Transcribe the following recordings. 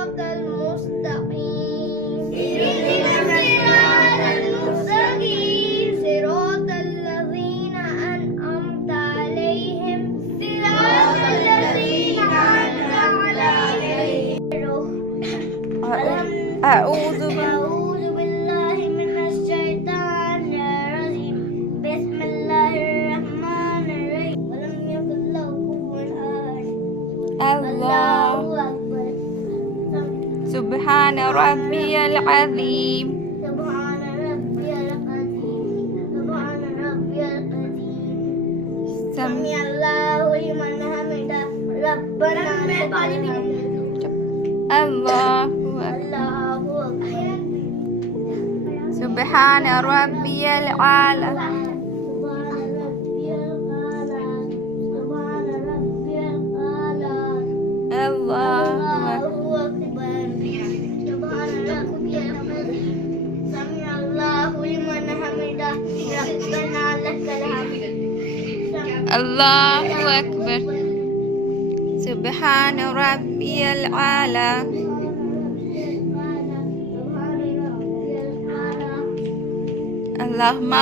सिरातल मुस्तकीम इहदिना सिरातल मुस्तकीम सिरातल लज़ीना अनअमता अलैहिम सिरातल लज़ीना अनअमता अलैहिम अऊज़ु बिल्लाहि मिनश शैतानिर रजीम बिस्मिल्लाहिर रहमानिर रहीम वलम यकुल लहु कुफुवन अहद अल्लाह अल्लाहु अकबर सुब्हान रब्बियल अज़ीम सुब्हान रब्बियल अज़ीम सुब्हान रब्बियल अज़ीम समी अल्लाहु लिमन हमिदा रब्बना अल्लाहु अल्लाहु अकबर सुब्हान रब्बियल आला सुब्हान रब्बियल आला सुब्हान रब्बियल आला अल्लाहु अल्लाहु अकबर सुब्हान रब्बियल अज़ीम समी अल्लाहु लिमन हमिदा रब्बना लकल हम्द अल्लाहु अकबर सुब्हान रब्बियल आला अल्लाहुम्मा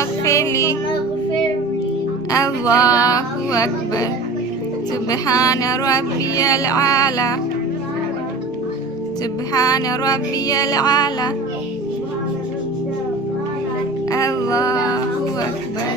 अगफिरली अल्लाहु अकबर सुब्हान रब्बियल आला सुब्हान रब्बियल आला अल्लाहु अकबर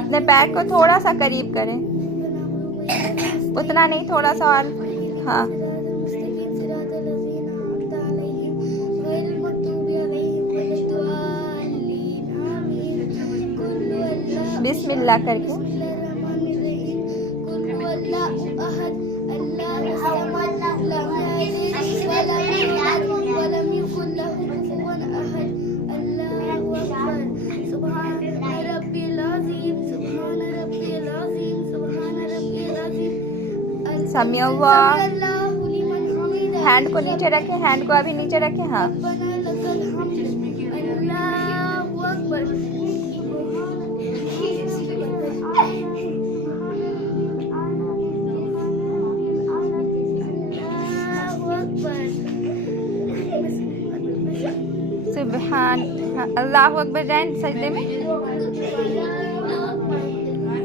अपने पैर को थोड़ा सा करीब करें, उतना नहीं, थोड़ा सा और, हाँ। बिस्मिल्लाह करके समी अल्लाह। हैंड को नीचे रखें, हैंड को अभी नीचे रखें, हाँ। सुबहान अल्लाहु अकबर जाएं सजदे में।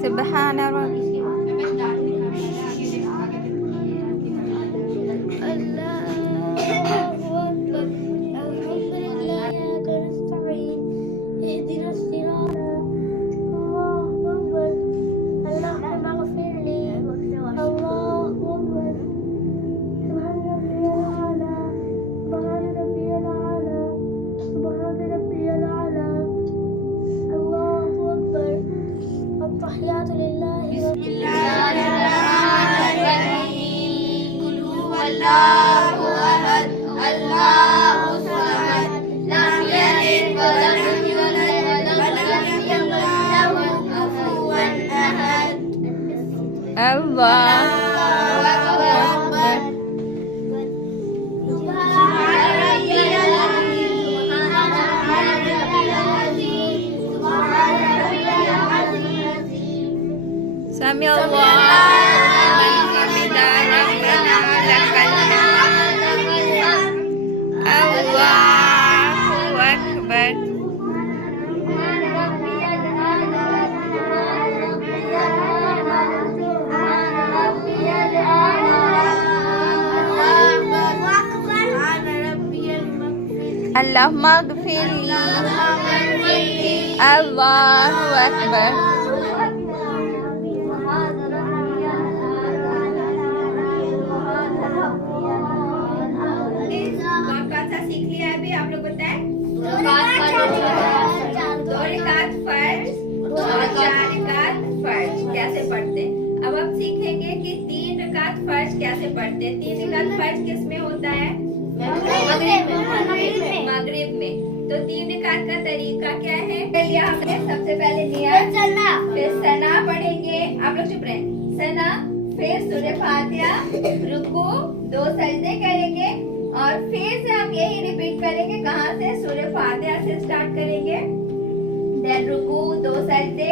सुबहान समी अल्लाह लिमन हमिदा रब्बना लकल हम्द अल्लाहु अकबर अल्लाहुम्मा अगफिरली अल्लाहु अकबर सीख लिया है अभी आप लोग बताएं। दो रकात फर्ज और 4 रकात फर्ज कैसे पढ़ते हैं। अब आप सीखेंगे कि 3 रकात फर्ज कैसे पढ़ते हैं। 3 रकात फर्ज किस में होता है? मगरिब में। तो 3 रकात का तरीका क्या है? लिया हमने सबसे पहले नियत, फिर सना पढ़ेंगे। आप लोग चुप रहे। सना, फिर सूरह फातिहा, रुकू, 2 सजदे करेंगे और फिर से हम यही रिपीट करेंगे। कहाँ से? सूरह फातिहा से स्टार्ट करेंगे, देन रुकू, 2 सजदे,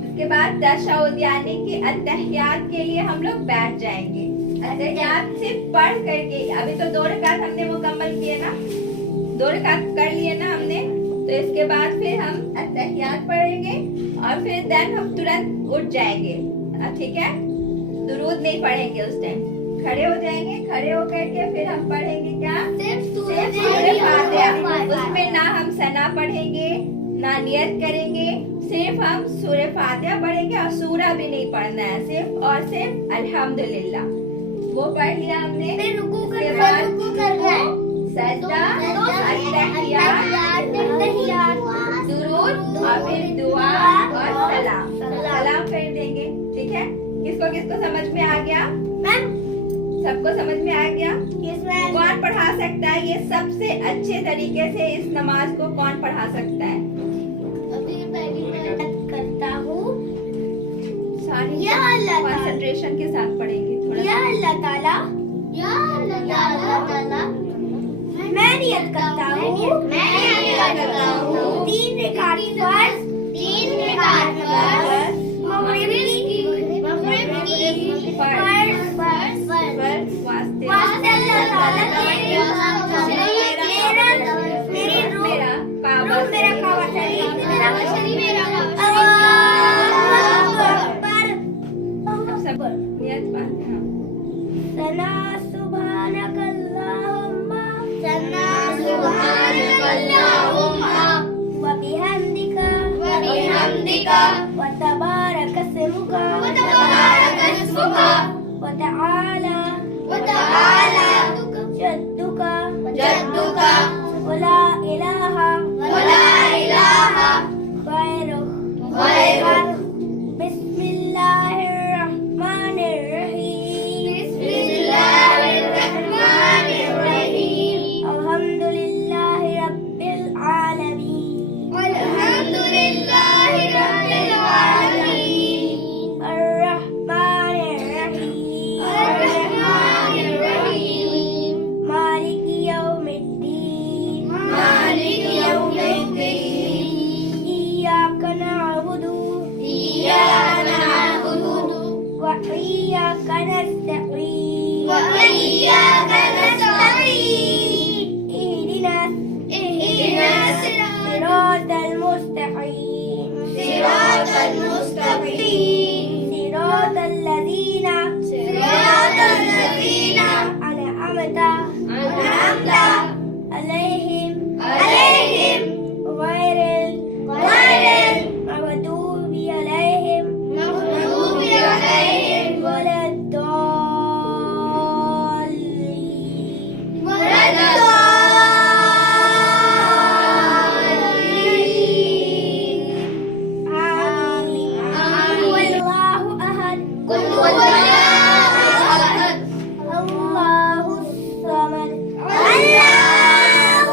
उसके बाद तशहुद यानी कि अत्तहियात के लिए हम लोग बैठ जाएंगे। अत्तहियात सिर्फ पढ़ करके, अभी तो 2 रकात हमने मुकम्मल किए ना, 2 रकात कर लिए ना हमने, तो इसके बाद फिर हम अत्तहियात पढ़ेंगे और फिर देन हम तुरंत उठ जाएंगे। ठीक है, दुरूद नहीं पढ़ेंगे उस टाइम, खड़े हो जाएंगे, खड़े होकर के फिर हम पढ़ेंगे क्या? सिर्फ सूरह फातिहा। उसमें ना हम सना पढ़ेंगे ना नियत करेंगे, सिर्फ हम सूरह फातिहा पढ़ेंगे और सूरा भी नहीं पढ़ना है, सिर्फ और सिर्फ अल्हम्दुलिल्लाह वो पढ़ लिया हमने। फिर रुकू उसके करना बाद है, रुकू करना है, सजदा, अत्तहियात, दुरूद और फिर दुआ और सलाम, सलाम कर देंगे। ठीक है, किसको किसको समझ में आ गया? मैम सबको समझ में आ गया? इसमें कौन पढ़ा सकता है? ये सबसे अच्छे तरीके से इस नमाज को कौन पढ़ा सकता है? अभी पहली बार करता हूँ। सारी या अल्लाह ताला। कंसंट्रेशन के साथ पढ़ेंगे थोड़ा। या अल्लाह ताला, या अल्लाह ताला, मैं नियत करता हूँ, मैं नियत करता हूँ 3 रकात फर्ज, 3 रकात फर्ज, मगरिब की फर्ज वास्ते वास्ते अल्लाह ताला के मेरी रूह मेरा मेरा काबा शरीफ, मेरा अल्लाहु अकबर। सब नियत बात है। सना सुब्हानकल्लाहुम्मा, सना सुब्हानकल्लाहुम्मा व बिहम्दिका, व तबारक इस्मुका, व तआला जद्दुका, व ला इलाहा गैरुक। बिस्मिल्लाहिर रहमानिर रहीम, अल्हम्दुलिल्लाहि रब्बिल आलमीन, अर्रहमानिर रहीम, मालिकी यौमिद्दीन, इय्याका नअबुदु व इय्याका नस्तईन, इहदिना सिरातल मुस्तकीम, सिरातल लज़ीना अनअमता अलैहिम गैरिल मग़दूबि अलैहिम वलद्दाल्लीन। अल्लाहु अहद, अल्लाहु समद, अल्लाहु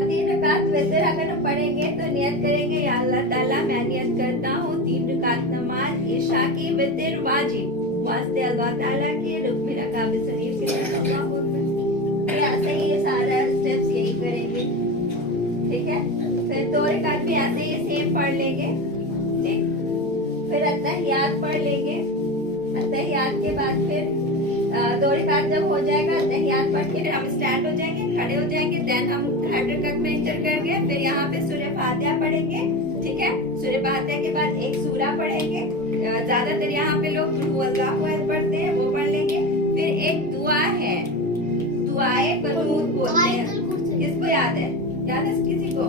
3 रकात वितर अगर हम पढ़ेंगे तो नियत करेंगे या अल्लाह ताला मैं नियत करता हूँ 3 रकात नमाज ईशा की वितर वाजिब वास्ते अल्लाह ताला के रुख मेरा काबे शरीफ के ऐसे ही ये सारा स्टेप्स यही करेंगे, ठीक है। फिर 2 रकात भी ऐसे ही सेम पढ़ लेंगे, ठीक। फिर अत्तहियात पढ़ लेंगे, अत्तहियात के बाद फिर 2 रकात जब हो जाएगा अत्तहियात पढ़ के फिर हम स्टार्ट हो जाएंगे, खड़े हो जाएंगे, देन हम हर रकात में इंटर करेंगे, फिर यहाँ पे सूरह फातिहा पढ़ेंगे, ठीक है। सूरह फातिहा के बाद एक सूरा पढ़ेंगे, ज्यादातर यहाँ पे लोग कुल हुवल्लाहु अहद पढ़ते हैं वो पढ़ लेंगे। फिर एक दुआ है, दुआए कुनूत बोलते हैं, किसको याद है किसी को?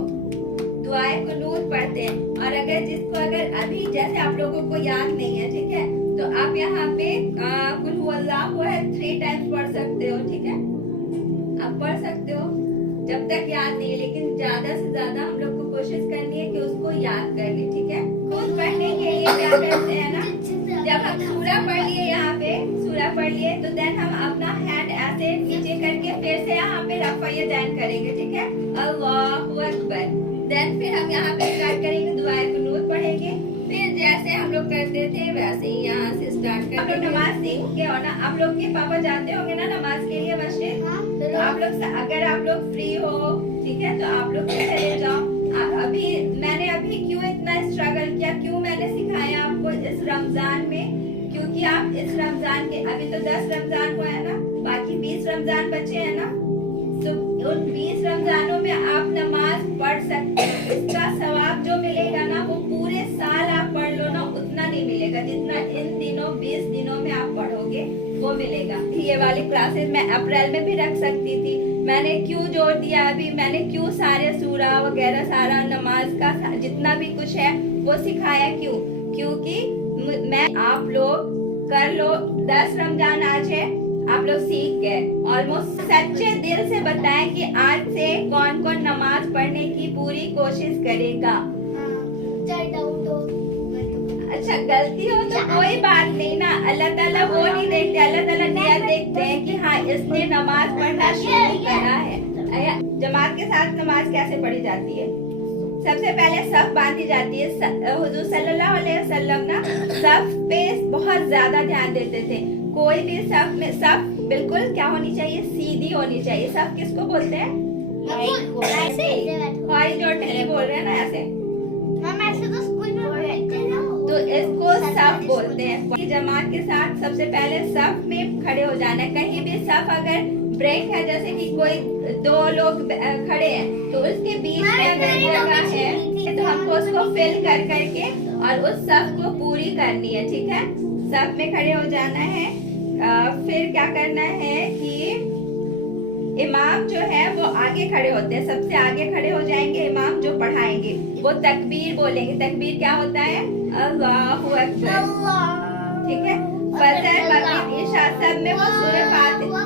दुआए कुनूत पढ़ते हैं। और अगर अभी जैसे आप लोगों को याद नहीं है, ठीक है, तो आप यहाँ पे कुल हुवल्लाहु अहद 3 टाइम्स पढ़ सकते हो, ठीक है। आप पढ़ सकते हो जब तक याद नहीं है, लेकिन ज्यादा से ज्यादा हम लोग को कोशिश करनी है कि उसको याद कर ले, ठीक है। खुद पढ़ने के लिए क्या करते हैं ना, जब हम सूरा पढ़ लिए यहाँ पे सूरा पढ़ लिए तो देन हम अपना हैंड ऐसे नीचे करके फिर से यहाँ पे रफ़ा यदैन करेंगे, ठीक है। अल्लाहु अकबर। देन फिर हम यहाँ पे स्टार्ट करेंगे दुआए कुनूत पढ़ेंगे, फिर जैसे हम लोग करते थे वैसे ही यहाँ से स्टार्ट करेंगे। आप लोग नमाज सीख के और ना आप लोग के पापा जाते होंगे ना नमाज के लिए मस्जिद, तो आप लोग अगर आप लोग फ्री हो, ठीक है, तो आप लोग चले जाओ। अभी मैंने क्यों इतना स्ट्रगल किया, क्यों मैंने सिखाया आपको इस रमजान में, क्योंकि आप इस रमजान के अभी तो 10 रमजान हुआ है ना, बाकी 20 रमजान बचे हैं ना, तो उन 20 रमजानों में आप नमाज पढ़ सकते हैं। इसका सवाब जो मिलेगा ना वो पूरे साल आप पढ़ लो ना उतना नहीं मिलेगा जितना इन दिनों 20 दिनों में आप पढ़ोगे वो मिलेगा। ये वाली क्लासेस मैं अप्रैल में भी रख सकती थी, मैंने क्यों जोर दिया अभी, मैंने क्यों सारे सूरा वगैरह सारा नमाज का जितना भी कुछ है वो सिखाया, क्यों? क्योंकि मैं आप लोग कर लो 10 रमजान आज है, आप लोग सीख गए, ऑलमोस्ट सच्चे दिल से बताएं कि आज से कौन कौन नमाज पढ़ने की पूरी कोशिश करेगा। अच्छा गलती हो तो कोई बात नहीं ना, अल्लाह ताला वो नहीं देखते, अल्लाह ताला नियत देखते हैं कि हाँ इसने नमाज पढ़ना शुरू करा है। जमात के साथ नमाज कैसे पढ़ी जाती है? सबसे पहले सफ बांधी जाती है। हुजूर सल्लल्लाहु अलैहि वसल्लम ना सफ पे बहुत ज्यादा ध्यान देते थे। कोई भी सफ में सफ बिल्कुल क्या होनी चाहिए, सीधी होनी चाहिए। सफ किसको बोलते हैं? ऐसे हॉरिजॉन्टली बोल रहे हैं ना, ऐसे तो इसको सफ बोलते हैं। जमात के साथ सबसे पहले सफ में खड़े हो जाना है। कहीं भी सफ अगर ब्रेक है, जैसे कि कोई 2 लोग खड़े हैं तो उसके बीच में अगर जगह है तो हमको उसको फिल कर करके और उस सफ को पूरी करनी है, ठीक है। सफ में खड़े हो जाना है। फिर क्या करना है कि इमाम जो है वो आगे खड़े होते हैं, सबसे आगे खड़े हो जाएंगे। इमाम जो पढ़ाएंगे वो तकबीर बोलेंगे। तकबीर क्या होता है? अल्लाहु अकबर, ठीक है। फजर मगरिब इशा सब में वो सूरह फातिहा।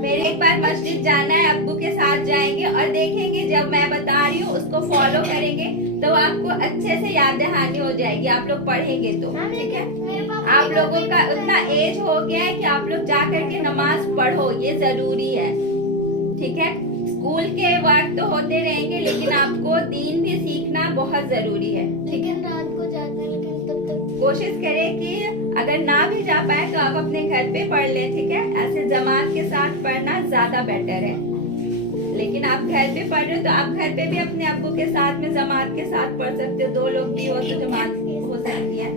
मेरे एक बार मस्जिद जाना है, अब्बू के साथ जाएंगे और देखेंगे जब मैं बता रही हूँ उसको फॉलो करेंगे तो आपको अच्छे से याद दहानी हो जाएगी। आप लोग पढ़ेंगे तो, ठीक है। आप लोगों का उतना एज हो गया है कि आप लोग जा करके नमाज पढ़ो, ये जरूरी है, ठीक है। स्कूल के वक्त तो होते रहेंगे लेकिन आपको दीन भी सीखना बहुत जरूरी है, ठीक है। रात को जाकर लेकिन तब तक कोशिश करें कि अगर ना भी जा पाए तो आप अपने घर पे पढ़ लें, ठीक है। ऐसे जमात के साथ पढ़ना ज्यादा बेटर है। लेकिन आप घर पे पढ़ रहे हो तो आप घर पे भी अपने अब्बू के साथ में जमात के साथ पढ़ सकते हो। 2 लोग भी हो तो जमात हो सकती है।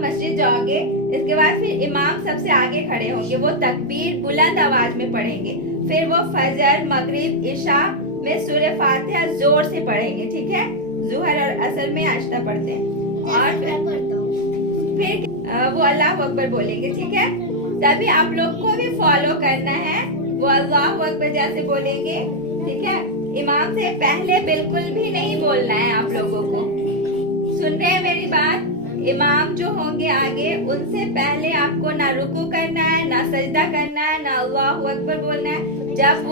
आप मस्जिद जाओगे, इसके बाद फिर इमाम सबसे आगे खड़े होंगे, वो तकबीर बुलंद आवाज में पढ़ेंगे, फिर वो फजर, मगरिब, इशा में सूरह फातिहा जोर से पढ़ेंगे, ठीक है। जुहर और असर में आहिस्ता पढ़ते हैं, और फिर वो अल्लाह अकबर बोलेंगे, ठीक है। तभी आप लोग को भी फॉलो करना है, वो अल्लाह अकबर जैसे बोलेंगे, ठीक है। इमाम से पहले बिल्कुल भी नहीं बोलना है आप लोगों को। सुन रहे हैं मेरी बात? इमाम जो होंगे आगे, उनसे पहले आपको ना रुकू करना है, ना सजदा करना है, ना अल्लाह अकबर बोलना है। जब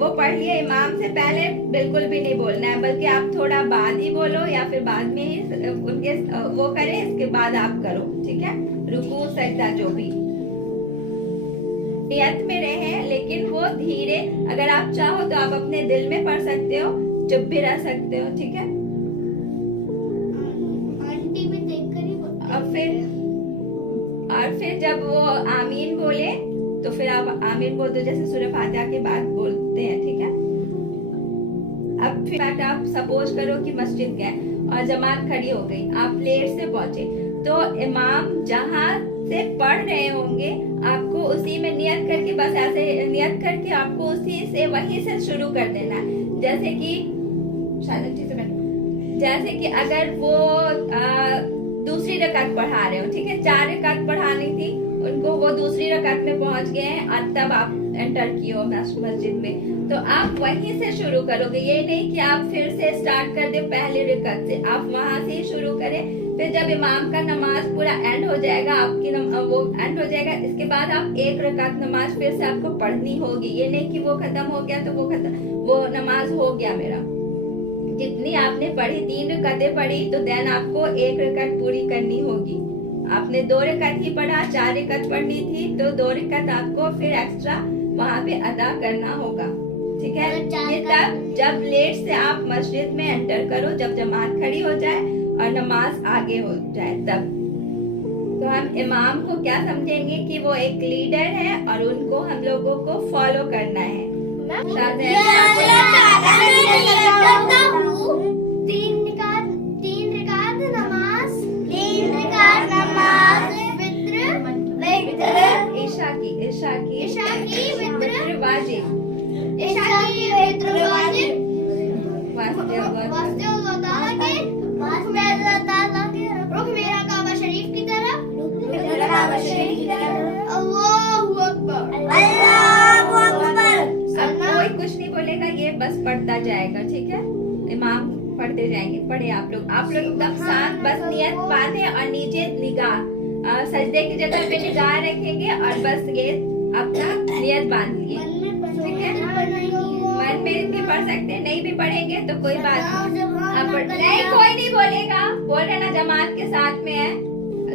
वो पढ़ लिए इमाम से पहले बिल्कुल भी नहीं बोलना है, बल्कि आप थोड़ा बाद ही बोलो या फिर बाद में ही उनके वो करें, इसके बाद आप करो, ठीक है। रुकू सजदा जो भी नियत में रहे, लेकिन वो धीरे, अगर आप चाहो तो आप अपने दिल में पढ़ सकते हो, चुप भी रह सकते हो, ठीक है। आंटी भी देखकर ही और फिर जब वो आमीन बोले तो फिर आप आमीन बोल दो, जैसे सूरह फातिहा के बाद बोलते हैं, ठीक है। अब फिर आप सपोज करो कि मस्जिद गए और जमात खड़ी हो गई, आप लेट से पहुंचे, तो इमाम जहां से पढ़ रहे होंगे आपको उसी में नियत करके, बस ऐसे नियत करके आपको उसी से वहीं से शुरू कर देना है। जैसे कि अगर वो दूसरी रकात पढ़ा रहे हो, ठीक है, 4 रकात पढ़ानी थी उनको, वो दूसरी रकात में पहुंच गए हैं और तब आप एंटर किए हो मस्जिद में, तो आप वहीं से शुरू करोगे। ये नहीं कि आप फिर से स्टार्ट कर दे पहली रकात से, आप वहां से ही शुरू करें। फिर जब इमाम का नमाज पूरा एंड हो जाएगा, आपकी वो एंड हो जाएगा, इसके बाद आप 1 रकात नमाज फिर से आपको पढ़नी होगी। ये नहीं कि वो खत्म हो गया तो वो नमाज हो गया मेरा। जितनी आपने पढ़ी, 3 रकातें पढ़ी, तो देन आपको 1 रकात पूरी करनी होगी। आपने 2 रकात ही पढ़ा, 4 रकात पढ़नी थी, तो 2 रकात आपको फिर एक्स्ट्रा वहाँ पे अदा करना होगा, ठीक है। ये तब जब लेट से आप मस्जिद में एंटर करो, जब जमात खड़ी हो जाए और नमाज आगे हो जाए तब। तो हम इमाम को क्या समझेंगे कि वो एक लीडर है और उनको हम लोगों को फॉलो करना है। ईशा की वित्र वाजिब, कोई कुछ नहीं बोलेगा, ये बस पढ़ता जाएगा, ठीक है। इमाम पढ़ते जाएंगे, पढ़े आप लोग एकदम शांत, बस नियत बांधे और नीचे निगाह, सजदे की जगह पे निगाह रखेंगे और बस ये अपना नियत बांध लिए, ठीक है। मन में भी पढ़ सकते हैं, नहीं भी पढ़ेंगे तो कोई बात नहीं, कोई नहीं बोलेगा, बोल रहे ना जमात के साथ में है,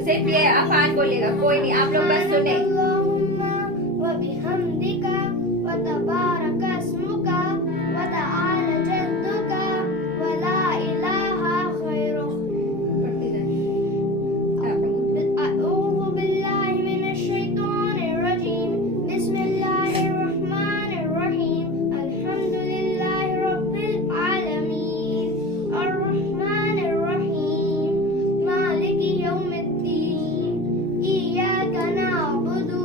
सिर्फ ये अफान बोलेगा, कोई नहीं, आप लोग बस सुने। इय्याका नअबुदु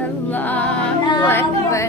अल्लाहु अकबर।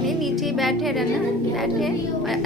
नहीं नीचे बैठे रहना, बैठे और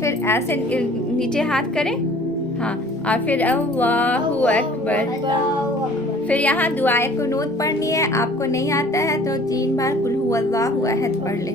फिर ऐसे नीचे हाथ करें, हाँ, और फिर अल्लाहु अकबर। फिर यहाँ दुआए कुनूत पढ़नी है। आपको नहीं आता है तो 3 बार कुल हुवल्लाहु अहद पढ़ ले।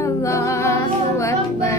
अल्लाहु अकबर।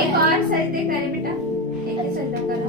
एक और सजदे करे बेटा, एक ही सजदा करो।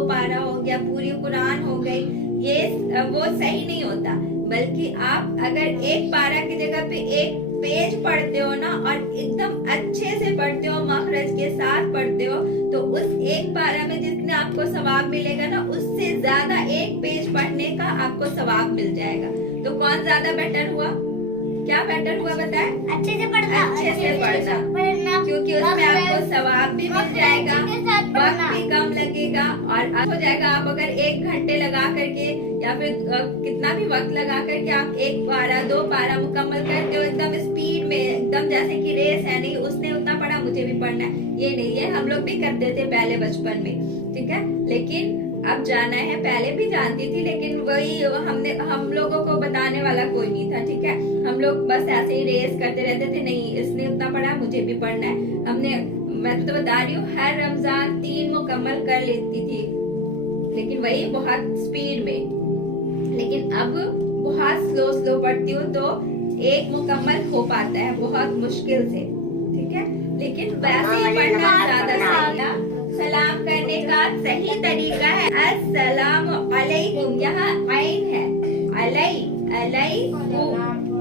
2 पारा हो गया, पूरी कुरान हो गई, ये वो सही नहीं होता। बल्कि आप अगर 1 पारा की जगह पे 1 पेज पढ़ते हो ना, और एकदम अच्छे से पढ़ते हो, मखरज के साथ पढ़ते हो, तो उस 1 पारा में जितने आपको सवाब मिलेगा ना, उससे ज्यादा 1 पेज पढ़ने का आपको सवाब मिल जाएगा। तो कौन ज्यादा बेटर हुआ? क्या बेटर हुआ बताएं? अच्छे से पढ़ना, अच्छे से पढ़ना, क्योंकि उसमें आपको सवाब भी मिल जाएगा, वक्त भी कम लगेगा, और हो जाएगा। आप अगर 1 घंटे लगा करके या फिर कितना भी वक्त लगा करके आप 1 पारा 2 पारा मुकम्मल करते हो एकदम स्पीड में, एकदम जैसे कि रेस है, नहीं उसने उतना पढ़ा मुझे भी पढ़ना है, ये नहीं है। हम लोग भी करते थे पहले बचपन में, ठीक है, लेकिन अब जाना है। पहले भी जानती थी, लेकिन वही हम लोगों को बताने वाला कोई नहीं था, ठीक है। हम लोग बस ऐसे ही रेस करते रहते थे, नहीं इसने उतना पढ़ा मुझे भी पढ़ना है। मैं तो बता रही हूँ, हर रमजान 3 मुकम्मल कर लेती थी, लेकिन वही बहुत स्पीड में। लेकिन अब बहुत स्लो पढ़ती हूँ, तो 1 मुकम्मल हो पाता है बहुत मुश्किल से, ठीक है। लेकिन वैसे ही पढ़ना ज्यादा सही है। सलाम करने का सही तरीका है अस्सलामु अलैकुम, यहाँ आइन है, अलैकुम,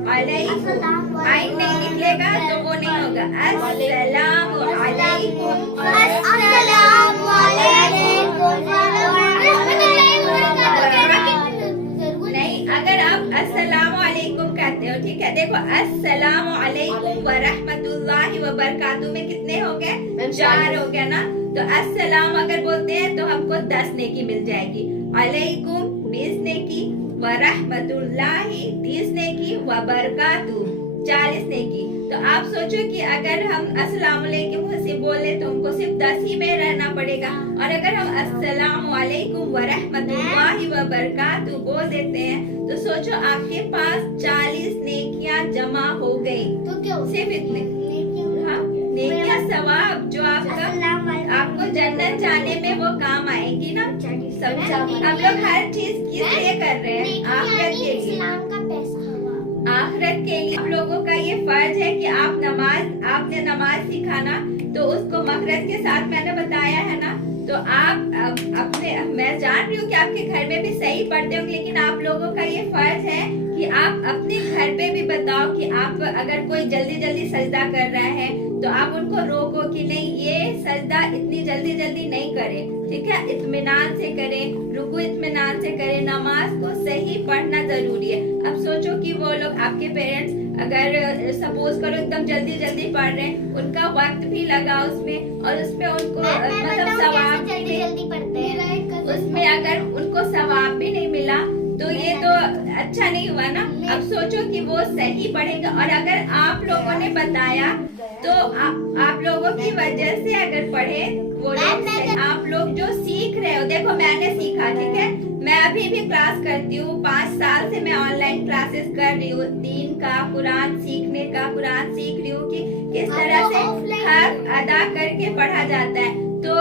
आइन नहीं निकलेगा तो वो नहीं होगा। अस्सलामु अलैकुम, नहीं, अगर आप अस्सलामु अलैकुम कहते हो, ठीक है, देखो अस्सलामु अलैकुम व रहमतुल्लाहि व बरकातुहू में कितने हो गए? 4 हो गया ना। तो अस्सलाम अगर बोलते हैं तो हमको 10 नेकी मिल जाएगी, अलैकुम 20 नेकी, व रहमतुल्लाहि 30 नेकी, व बरकातुहू 40 नेकी। तो आप सोचो कि अगर हम अस्सलाम वालेकुम से बोले तो हमको सिर्फ 10 ही में रहना पड़ेगा, और अगर हम अस्सलामु अलैकुम व रहमतुल्लाहि व बरकातुहू बोल देते हैं तो सोचो आपके पास 40 नेकियां जमा हो गई। तो क्यों सिर्फ इतने, हाँ, नेकियां सवाब जो आपको जन्नत जाने में वो काम आएगी ना। सब हम लोग हर चीज किस लिए कर रहे हैं? आखिरत के लिए, आखिरत के लिए। आप लोगों का ये फर्ज है कि आपने नमाज सिखाना, तो उसको मखरज के साथ मैंने बताया है ना। तो आप अपने, मैं जान रही हूँ कि आपके घर में भी सही पढ़ते हो, लेकिन आप लोगों का ये फर्ज है कि आप अपने घर पे भी बताओ कि आप अगर कोई जल्दी सजदा कर रहा है तो आप उनको रोको कि नहीं, ये सजदा इतनी जल्दी नहीं करे, ठीक है, इत्मीनान से करें, रुकू इत्मीनान से करें, नमाज को सही पढ़ना जरूरी है। अब सोचो कि वो लोग, आपके पेरेंट्स अगर सपोज करो एकदम जल्दी पढ़ रहे हैं, उनका वक्त भी लगा उसमें, और उसमें उनको मतलब सवाब जल्दी पढ़ते हैं, उसमें अगर उनको सवाब भी नहीं मिला तो ये तो अच्छा नहीं हुआ ना। अब सोचो कि वो सही पढ़ेंगे, और अगर आप लोगों ने बताया तो आप लोगों की वजह से अगर पढ़े वो लोग, आप लोग जो सीख रहे हो, देखो मैंने सीखा, ठीक है, मैं अभी भी क्लास करती हूँ, 5 साल से मैं ऑनलाइन क्लासेस कर रही हूँ, दीन का, कुरान सीखने का, कुरान सीख रही हूँ कि किस तरह से हक अदा करके पढ़ा जाता है। तो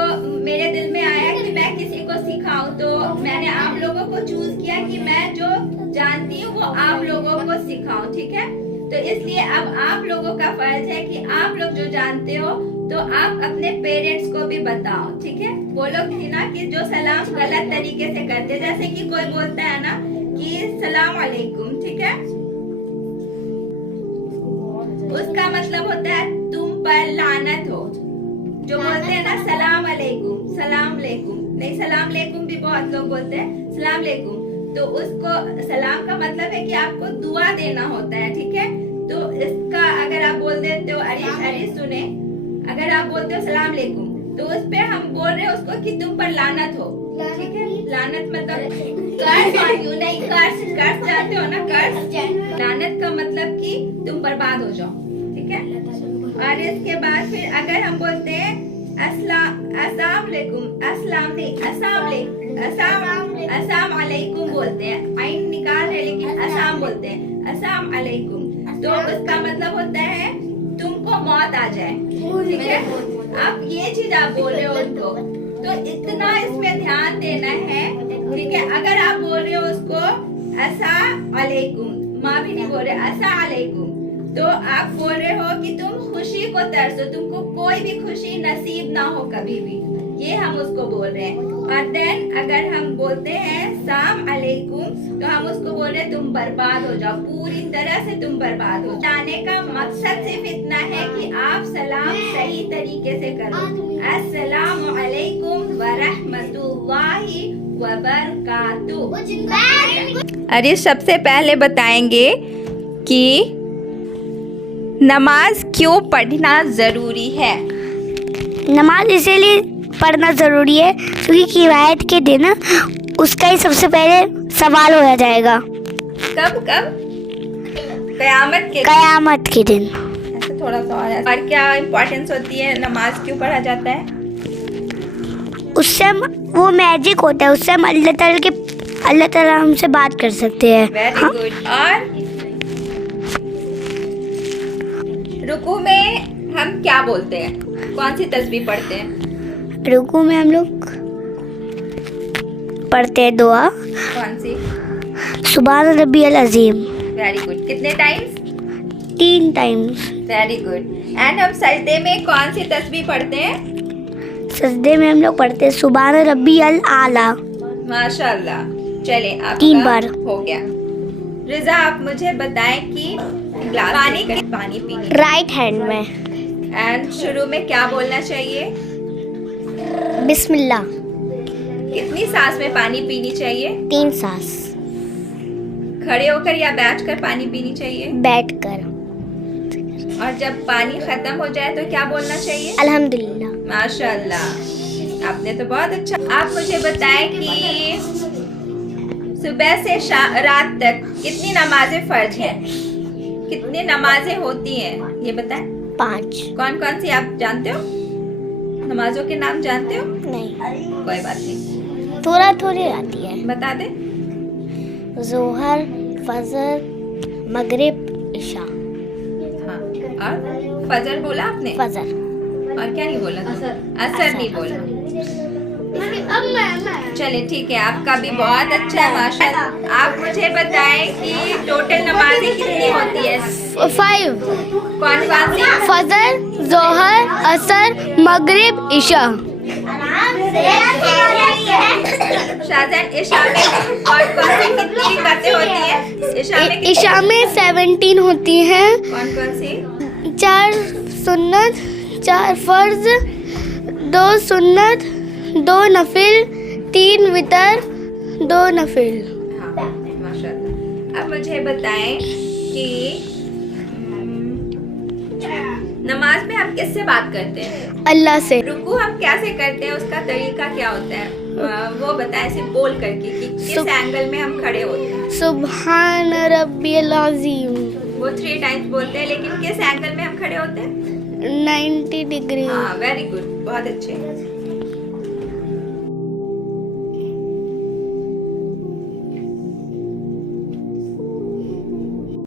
मेरे दिल में आया कि मैं किसी को सिखाऊं, तो मैंने आप लोगों को चूज किया कि मैं जो जानती हूँ वो आप लोगों को सिखाऊं, ठीक है। तो इसलिए अब आप लोगों का फर्ज है कि आप लोग जो जानते हो तो आप अपने पेरेंट्स को भी बताओ, ठीक है। वो लोग थी ना कि जो सलाम गलत तरीके से करते, जैसे कि कोई बोलता है ना कि सलाम अलैकुम, ठीक है, उसका मतलब होता है तुम पर लानत हो। जो बोलते हैं ना सलाम अलैकुम, सलाम अलैकुम नहीं, सलाम अलैकुम भी बहुत लोग बोलते हैं, सलाम अलैकुम, तो उसको सलाम का मतलब है कि आपको दुआ देना होता है, ठीक है। तो इसका अगर आप बोल देते हो, अरे सुने, अगर आप बोलते हो सलाम अलैकुम, तो उस पे हम बोल रहे हैं उसको कि तुम पर लानत हो, ठीक है। लानत मतलब कर्ज, यू नहीं, कर्ज जानते हो ना, कर्ज। लानत का मतलब कि तुम बर्बाद हो जाओ, ठीक है। और इसके बाद फिर अगर हम बोलते हैं अस्सलाम अलैकुम, अस्सलाम नहीं, अस्सलाम अलैकुम बोलते हैं, आइन निकाल है लेकिन अस्सलाम बोलते हैं, अस्सलाम अलैकुम, तो उसका मतलब होता है तुमको मौत आ जाए, ठीक है। आप ये चीज आप बोल रहे हो उनको, तो इतना इसमें ध्यान देना है, ठीक है। अगर आप बोल रहे हो उसको अस्सलाम अलैकुम, माँ भी नहीं बोल रहे अस्सलाम अलैकुम, तो आप बोल रहे हो कि तुम खुशी को तरसो, तुमको कोई भी खुशी नसीब ना हो कभी भी, ये हम उसको बोल रहे हैं। और देन अगर हम बोलते हैं सलाम अलैकुम तो हम उसको बोल रहे हैं तुम बर्बाद हो जाओ, पूरी तरह से तुम बर्बाद हो। बताने का मकसद सिर्फ इतना है कि आप सलाम सही तरीके से करो। अस्सलामु अलैकुम व रहमतुल्लाहि व बरकातुहू। अरे सबसे पहले बताएंगे कि नमाज क्यों पढ़ना जरूरी है। नमाज इसीलिए पढ़ना ज़रूरी है क्योंकि किफ़ायत के दिन उसका ही सबसे पहले सवाल हो जाएगा। कब कब? कयामत के दिन। ऐसा थोड़ा सा और क्या इम्पोर्टेंस होती है, नमाज क्यों पढ़ा जाता है? उससे हम वो मैजिक होता है, उससे हम अल्लाह ताला हमसे बात कर सकते हैं। Very good. और रुकू में हम क्या बोलते हैं, कौन सी तस्बीह पढ़ते हैं? रुकू में हम लोग पढ़ते हैं दुआ, कौन सी? सुभान रब्बियल अज़ीम। Very good. कितने times? 3 times. Very good. And हम सजदे में कौन सी तस्बीह पढ़ते हैं? सजदे में हम लोग पढ़ते हैं सुभान रब्बियल आला। माशाल्लाह। चले आपका 3 बार हो गया। रिजा आप मुझे बताएं कि ग्लास पानी पीने राइट हैंड में। एंड शुरू में क्या बोलना चाहिए? बिस्मिल्लाह। कितनी सांस में पानी पीनी चाहिए? 3 सांस। खड़े होकर या बैठकर पानी पीनी चाहिए? बैठकर। और जब पानी खत्म हो जाए तो क्या बोलना चाहिए? अल्हम्दुलिल्लाह। माशाल्लाह, आपने तो बहुत अच्छा। आप मुझे बताएं कि सुबह से रात तक कितनी नमाजें फर्ज हैं, कितनी नमाजें होती हैं, ये बताएं। 5। कौन कौन सी आप जानते हो? नमाजों के नाम जानते हो? नहीं, कोई बात नहीं, थोड़ा थोड़ी आती है। बता दे। जोहर, फजर, मगरिब, इशा। हाँ, और फजर बोला आपने? फजर। और क्या नहीं बोला? असर नहीं बोला। चले ठीक है, आपका भी बहुत अच्छा है माशाल्लाह। आप मुझे बताएं कि टोटल नमाजें कितनी होती है? 5। कौन कौन सी? फजर, जोहर, असर, मगरिब, इशा। शाहजहान, इशा में कौन कौन सी कितनी रकातें होती हैं? इशा में 17 होती हैं। कौन कौन सी? 4 सुन्नत, 4 फर्ज, 2 सुन्नत, 2 नफिल, 3 वितर, 2 नफिल। हाँ, माशाल्लाह। अब मुझे बताएं कि नमाज में हम किससे बात करते हैं? अल्लाह से। रुकू हम कैसे करते हैं, उसका तरीका क्या होता है, वो बताएं सिर्फ बोल करके कि किस एंगल में हम खड़े होते हैं। सुभान रब्बियल अज़ीम। वो 3 टाइम्स बोलते हैं, लेकिन किस एंगल में हम खड़े होते हैं? 90 डिग्री। हाँ, वेरी गुड, बहुत अच्छे।